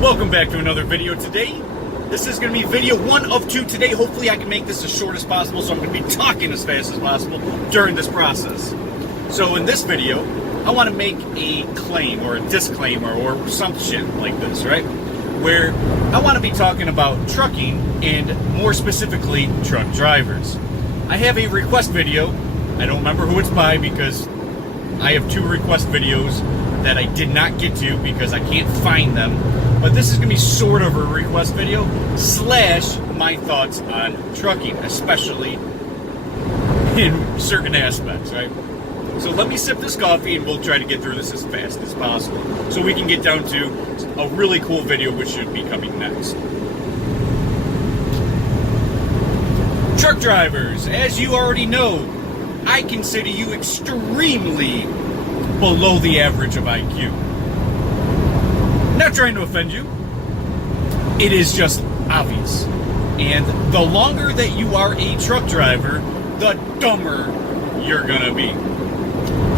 Welcome back to another video today. This is going to be video 1 of 2 today. Hopefully I can make this as short as possible, so I'm going to be talking as fast as possible during this process. So in this video, I want to make a claim or a disclaimer or some shit like this, right? Where I want to be talking about trucking and more specifically truck drivers. I have a request video. I don't remember who it's by because I have 2 request videos that I did not get to because I can't find them. But this is going to be sort of a request video slash my thoughts on trucking, especially in certain aspects, right? So let me sip this coffee and we'll try to get through this as fast as possible so we can get down to a really cool video which should be coming next. Truck drivers, as you already know, I consider you extremely below the average of IQ. Not trying to offend you. It is just obvious. And the longer that you are a truck driver, the dumber you're gonna be.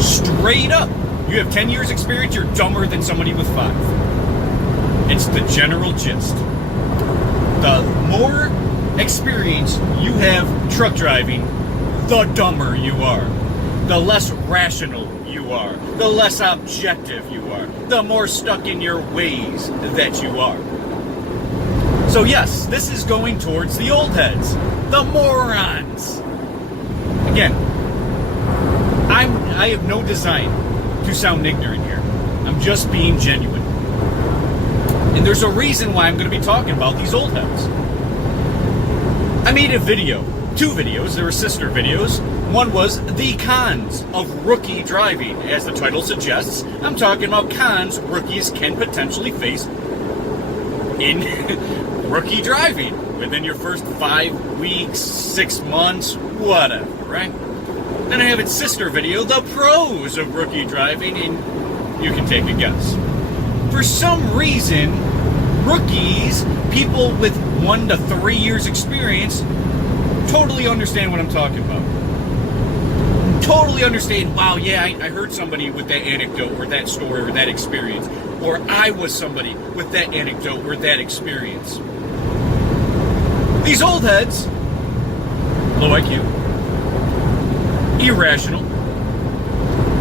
Straight up. You have 10 years experience, you're dumber than somebody with 5. It's the general gist. The more experience you have truck driving, the dumber you are. The less rational you are. The less objective you are. The more stuck in your ways that you are. So yes, this is going towards the old heads, the morons. Again, I have no design to sound ignorant here. I'm just being genuine. And there's a reason why I'm going to be talking about these old heads. I made a video, 2 videos, they were sister videos. One was the cons of rookie driving. As the title suggests, I'm talking about cons rookies can potentially face in rookie driving within your first 5 weeks, 6 months, whatever, right? Then I have its sister video, the pros of rookie driving, and you can take a guess. For some reason, rookies, people with 1 to 3 years experience, totally understand what I'm talking about. Totally understand, wow, yeah, I heard somebody with that anecdote or that story or that experience. Or I was somebody with that anecdote or that experience. These old heads, low IQ, irrational,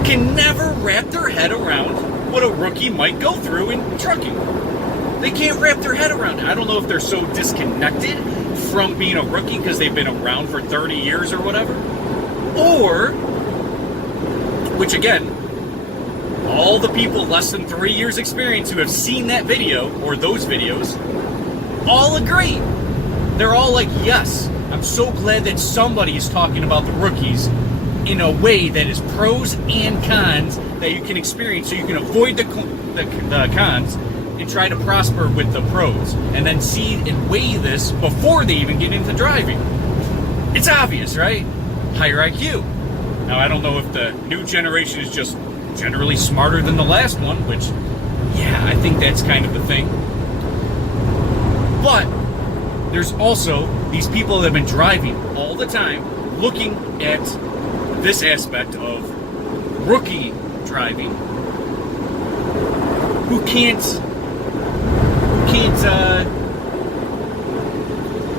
can never wrap their head around what a rookie might go through in trucking. They can't wrap their head around it. I don't know if they're so disconnected from being a rookie because they've been around for 30 years or whatever. Or, which again, all the people less than 3 years experience who have seen that video or those videos all agree. They're all like, yes, I'm so glad that somebody is talking about the rookies in a way that is pros and cons that you can experience so you can avoid the cons and try to prosper with the pros and then see and weigh this before they even get into driving. It's obvious, right? Higher IQ. Now, I don't know if the new generation is just generally smarter than the last one, which, yeah, I think that's kind of the thing. But there's also these people that have been driving all the time, looking at this aspect of rookie driving, who can't,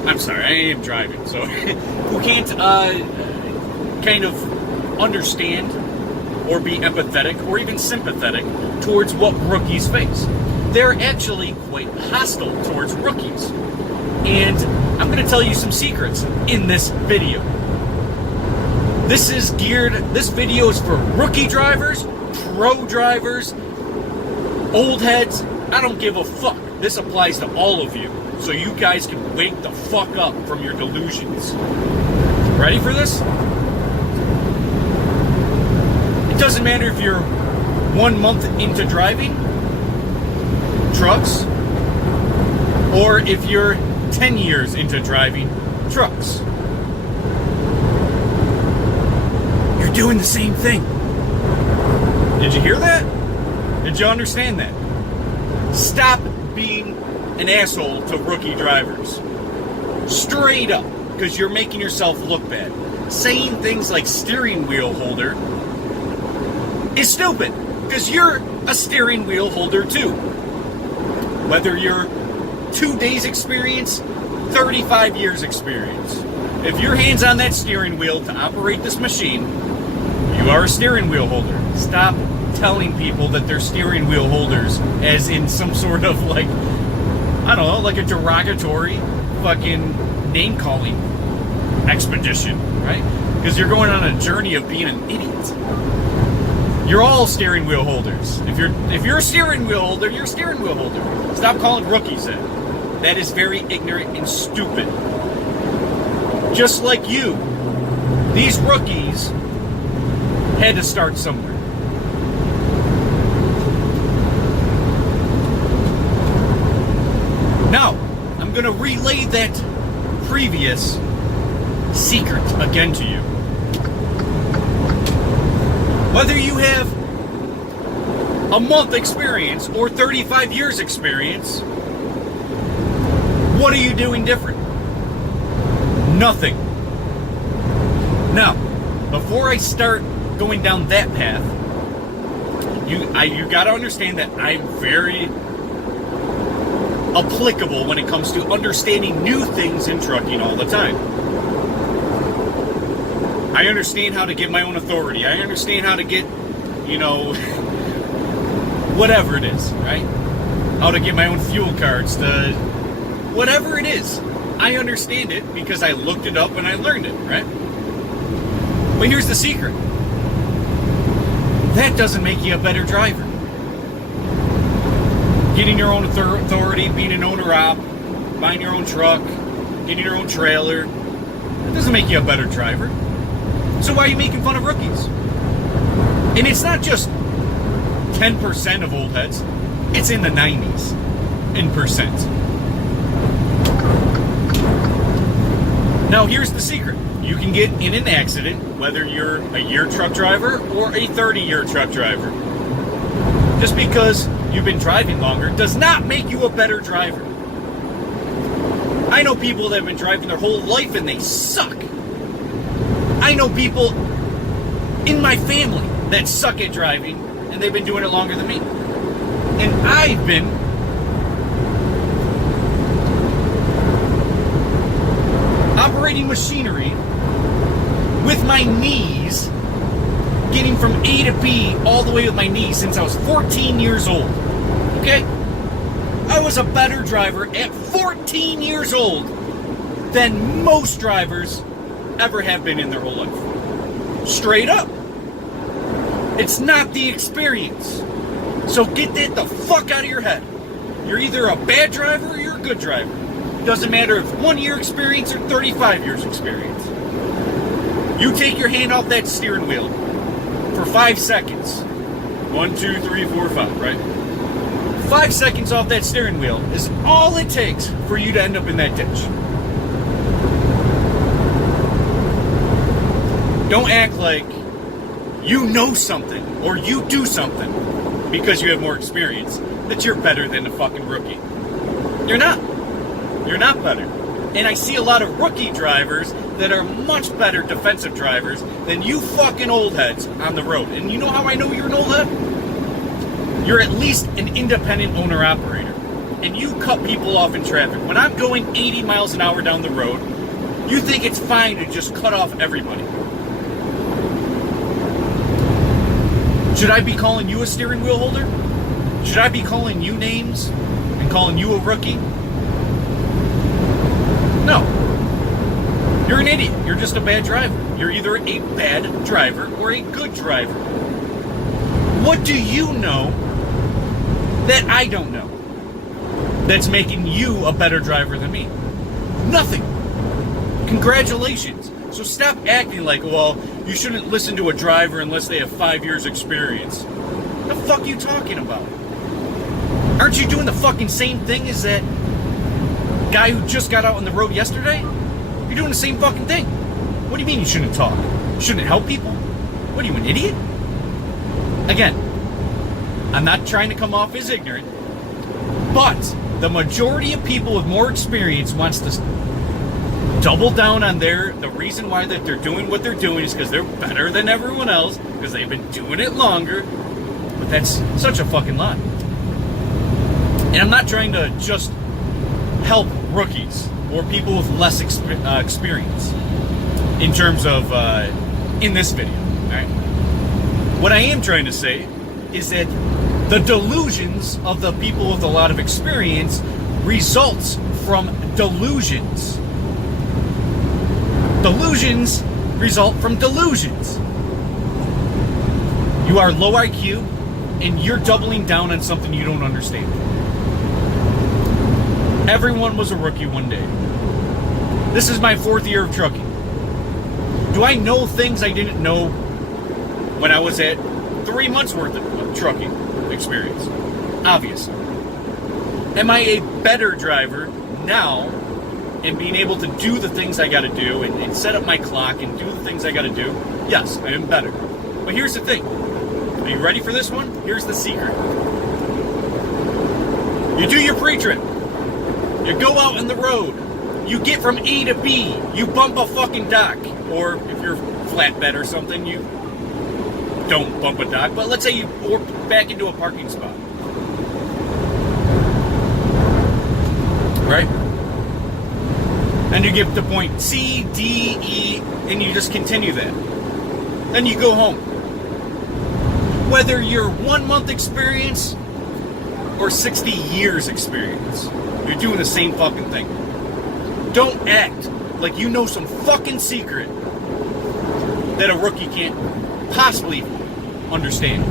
I'm sorry, I am driving, so, who can't, kind of understand or be empathetic or even sympathetic towards what rookies face. They're actually quite hostile towards rookies. And I'm going to tell you some secrets in this video. This video is for rookie drivers, pro drivers, old heads. I don't give a fuck. This applies to all of you. So you guys can wake the fuck up from your delusions. Ready for this? It doesn't matter if you're 1 month into driving trucks or if you're 10 years into driving trucks. You're doing the same thing. Did you hear that? Did you understand that? Stop being an asshole to rookie drivers. Straight up, because you're making yourself look bad. Saying things like steering wheel holder is stupid, because you're a steering wheel holder too. Whether you're 2 days experience, 35 years experience. If your hand's on that steering wheel to operate this machine, you are a steering wheel holder. Stop telling people that they're steering wheel holders as in some sort of like, I don't know, like a derogatory fucking name calling expedition, right? Because you're going on a journey of being an idiot. You're all steering wheel holders. If you're a steering wheel holder, you're a steering wheel holder. Stop calling rookies that. That is very ignorant and stupid. Just like you, these rookies had to start somewhere. Now, I'm going to relay that previous secret again to you. Whether you have a month experience or 35 years experience, what are you doing different? Nothing. Now, before I start going down that path, you got to understand that I'm very applicable when it comes to understanding new things in trucking all the time. I understand how to get my own authority. I understand how to get, whatever it is, right? How to get my own fuel cards, to whatever it is. I understand it because I looked it up and I learned it, right? But here's the secret. That doesn't make you a better driver. Getting your own authority, being an owner-op, buying your own truck, getting your own trailer, that doesn't make you a better driver. So why are you making fun of rookies? And it's not just 10% of old heads. It's in the 90s in percent. Now here's the secret. You can get in an accident, whether you're a year truck driver or a 30-year truck driver. Just because you've been driving longer does not make you a better driver. I know people that have been driving their whole life and they suck. I know people in my family that suck at driving and they've been doing it longer than me. And I've been operating machinery with my knees, getting from A to B all the way with my knees since I was 14 years old. Okay? I was a better driver at 14 years old than most drivers ever have been in their whole life. Straight up. It's not the experience. So get that the fuck out of your head. You're either a bad driver or you're a good driver. Doesn't matter if 1 year experience or 35 years experience. You take your hand off that steering wheel for 5 seconds. 1, 2, 3, 4, 5, right? 5 seconds off that steering wheel is all it takes for you to end up in that ditch. Don't act like you know something or you do something because you have more experience that you're better than a fucking rookie. You're not. You're not better. And I see a lot of rookie drivers that are much better defensive drivers than you fucking old heads on the road. And you know how I know you're an old head? You're at least an independent owner-operator. And you cut people off in traffic. When I'm going 80 miles an hour down the road, you think it's fine to just cut off everybody. Should I be calling you a steering wheel holder? Should I be calling you names and calling you a rookie? No. You're an idiot. You're just a bad driver. You're either a bad driver or a good driver. What do you know that I don't know that's making you a better driver than me? Nothing. Congratulations. So stop acting like, well, you shouldn't listen to a driver unless they have 5 years experience. What the fuck are you talking about? Aren't you doing the fucking same thing as that guy who just got out on the road yesterday? You're doing the same fucking thing. What do you mean you shouldn't talk? You shouldn't help people? What are you, an idiot? Again, I'm not trying to come off as ignorant, but the majority of people with more experience wants to double down on the reason why that they're doing what they're doing is because they're better than everyone else, because they've been doing it longer. But that's such a fucking lie. And I'm not trying to just help rookies or people with less experience in terms of in this video. All right? What I am trying to say is that the delusions of the people with a lot of experience results from delusions. Delusions result from delusions. You are low IQ and you're doubling down on something you don't understand. Everyone was a rookie one day. This is my 4th year of trucking. Do I know things I didn't know when I was at 3 months worth of trucking experience? Obviously. Am I a better driver now in being able to do the things I gotta do and set up my clock and do the things I gotta do? Yes, I am better. But here's the thing. Are you ready for this one? Here's the secret. You do your pre-trip. You go out on the road. You get from A to B. You bump a fucking dock. Or if you're flatbed or something, you don't bump a dock. But let's say you back into a parking spot. Right? And you get to point C, D, E, and you just continue that. Then you go home. Whether you're 1 month experience or 60 years experience, you're doing the same fucking thing. Don't act like you know some fucking secret that a rookie can't possibly understand.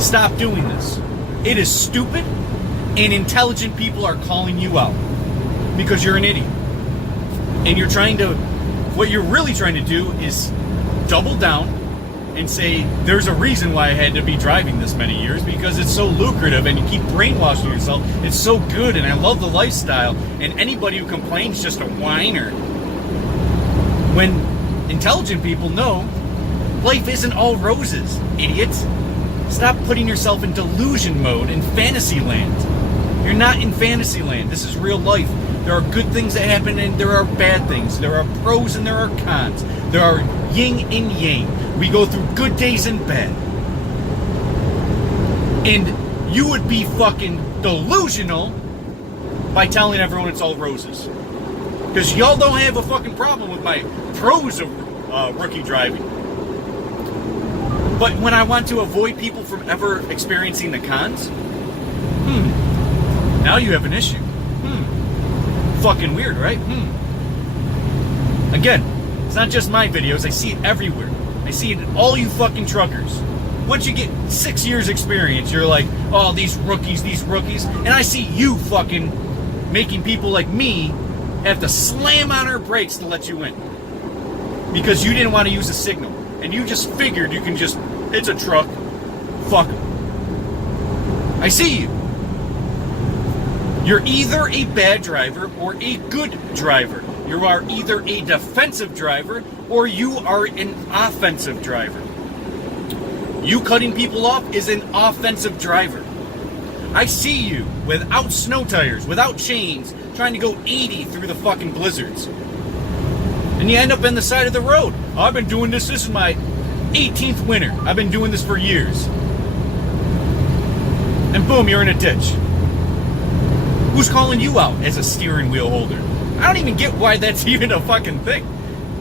Stop doing this. It is stupid, and intelligent people are calling you out because you're an idiot. And you're trying to, what you're really trying to do is double down and say, there's a reason why I had to be driving this many years, because it's so lucrative and you keep brainwashing yourself. It's so good and I love the lifestyle, and anybody who complains is just a whiner. When intelligent people know life isn't all roses, idiots. Stop putting yourself in delusion mode in fantasy land. You're not in fantasy land. This is real life. There are good things that happen and there are bad things. There are pros and there are cons. There are yin and yang. We go through good days and bad. And you would be fucking delusional by telling everyone it's all roses. Because y'all don't have a fucking problem with my pros of rookie driving. But when I want to avoid people from ever experiencing the cons, now you have an issue. Fucking weird, right? Again, it's not just my videos. I see it everywhere. I see it in all you fucking truckers. Once you get 6 years experience, you're like, oh, these rookies. And I see you fucking making people like me have to slam on our brakes to let you in. Because you didn't want to use a signal. And you just figured you can just, it's a truck. Fuck 'em. I see you. You're either a bad driver or a good driver. You are either a defensive driver or you are an offensive driver. You cutting people off is an offensive driver. I see you without snow tires, without chains, trying to go 80 through the fucking blizzards. And you end up on the side of the road. Oh, I've been doing this. This is my 18th winter. I've been doing this for years. And boom, you're in a ditch. Who's calling you out as a steering wheel holder? I don't even get why that's even a fucking thing.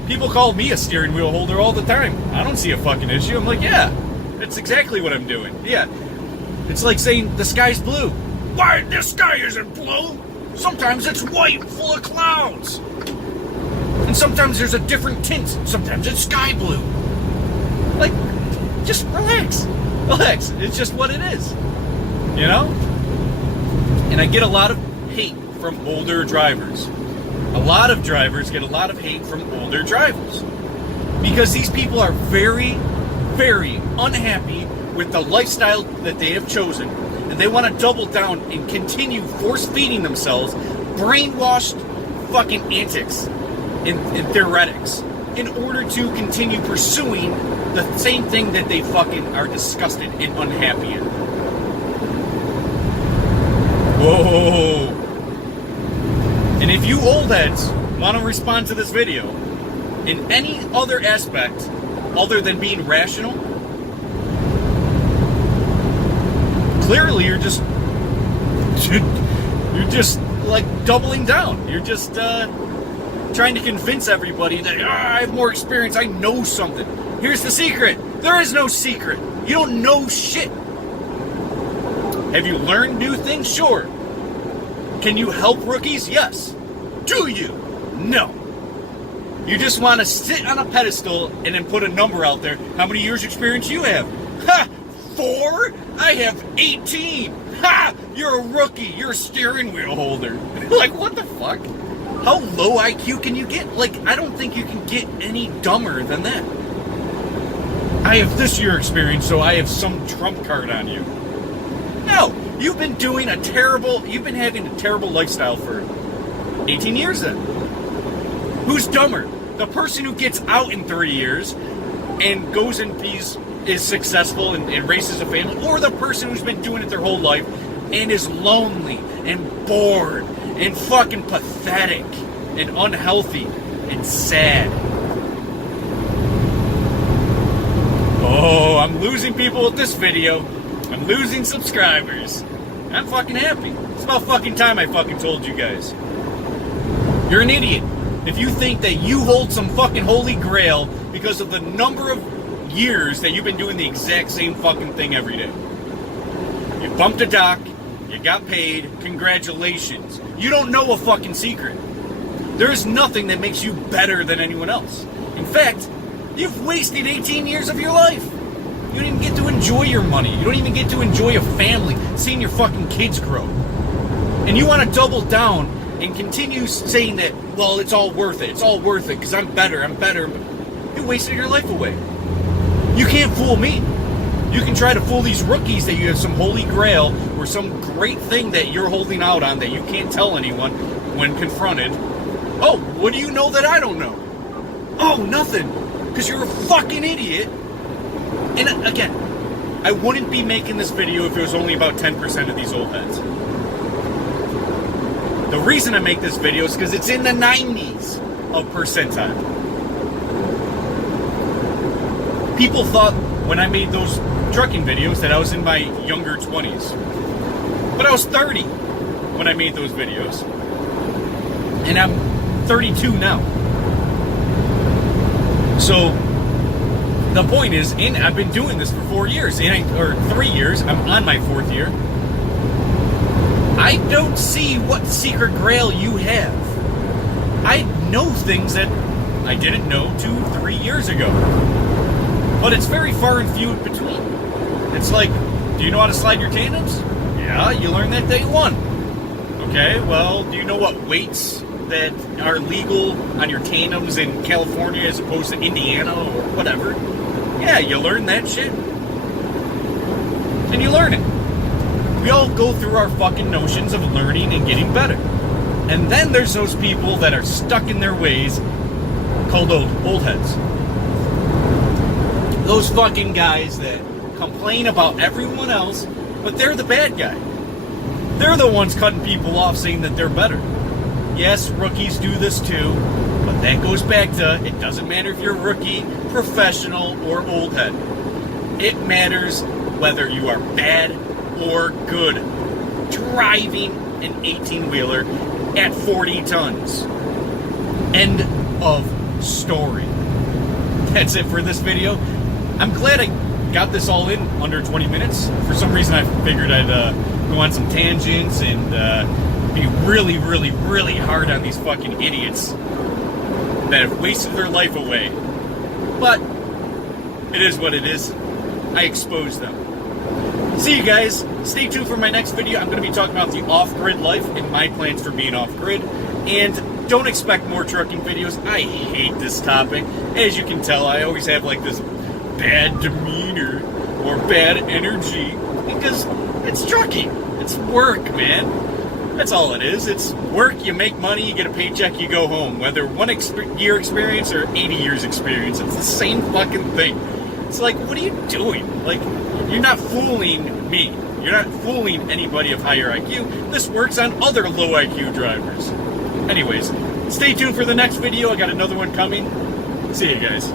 People call me a steering wheel holder all the time. I don't see a fucking issue. I'm like, yeah, that's exactly what I'm doing. Yeah. It's like saying the sky's blue. Why, the sky isn't blue? Sometimes it's white, full of clouds. And sometimes there's a different tint. Sometimes it's sky blue. Like, just relax. Relax. It's just what it is. You know? And I get a lot of hate from older drivers. A lot of drivers get a lot of hate from older drivers. Because these people are very, very unhappy with the lifestyle that they have chosen. And they want to double down and continue force-feeding themselves brainwashed fucking antics and theoretics in order to continue pursuing the same thing that they fucking are disgusted and unhappy in. Whoa. And if you old heads want to respond to this video in any other aspect other than being rational, clearly you're just You're just like doubling down. You're just trying to convince everybody that I have more experience, I know something. Here's the secret. There is no secret. You don't know shit. Have you learned new things? Sure. Can you help rookies? Yes. Do you? No. You just want to sit on a pedestal and then put a number out there. How many years experience you have? Ha! 4? I have 18. Ha! You're a rookie. You're a steering wheel holder. Like, what the fuck? How low IQ can you get? Like, I don't think you can get any dumber than that. I have this year experience, so I have some trump card on you. No, you've been having a terrible lifestyle for 18 years then. Who's dumber? The person who gets out in 3 years and goes and is successful and raises a family, or the person who's been doing it their whole life and is lonely and bored and fucking pathetic and unhealthy and sad. Oh, I'm losing people with this video. I'm losing subscribers. I'm fucking happy. It's about fucking time I fucking told you guys. You're an idiot if you think that you hold some fucking holy grail because of the number of years that you've been doing the exact same fucking thing every day. You bumped a dock, you got paid, congratulations. You don't know a fucking secret. There's nothing that makes you better than anyone else. In fact, you've wasted 18 years of your life. You don't even get to enjoy your money. You don't even get to enjoy a family, seeing your fucking kids grow. And you want to double down and continue saying that, well, it's all worth it. It's all worth it because I'm better. You wasted your life away. You can't fool me. You can try to fool these rookies that you have some holy grail or some great thing that you're holding out on that you can't tell anyone when confronted. Oh, what do you know that I don't know? Oh, nothing. Because you're a fucking idiot. And again, I wouldn't be making this video if it was only about 10% of these old heads. The reason I make this video is because it's in the 90s of percentile. People thought when I made those trucking videos that I was in my younger 20s. But I was 30 when I made those videos. And I'm 32 now. So the point is, and I've been doing this for 4 years, or 3 years. I'm on my 4th year. I don't see what secret grail you have. I know things that I didn't know 2-3 years ago. But it's very far and few in between. It's like, do you know how to slide your tandems? Yeah, you learned that day one. Okay, well, do you know what weights that are legal on your tandems in California as opposed to Indiana or whatever? Yeah, you learn that shit. And you learn it. We all go through our fucking notions of learning and getting better. And then there's those people that are stuck in their ways called old heads. Those fucking guys that complain about everyone else, but they're the bad guy. They're the ones cutting people off saying that they're better. Yes, rookies do this too, but that goes back to, it doesn't matter if you're a rookie, professional, or old head. It matters whether you are bad or good. Driving an 18-wheeler at 40 tons. End of story. That's it for this video. I'm glad I got this all in under 20 minutes. For some reason, I figured I'd go on some tangents and be really, really, really hard on these fucking idiots that have wasted their life away. But it is what it is. I exposed them. See you guys. Stay tuned for my next video. I'm going to be talking about the off-grid life and my plans for being off-grid. And don't expect more trucking videos. I hate this topic. As you can tell, I always have like this bad demeanor or bad energy because it's trucking. It's work, man. That's all it is. It's work, you make money, you get a paycheck, you go home. Whether 1 year experience or 80 years experience, it's the same fucking thing. It's like, what are you doing? Like, you're not fooling me. You're not fooling anybody of higher IQ. This works on other low IQ drivers. Anyways, stay tuned for the next video. I got another one coming. See you guys.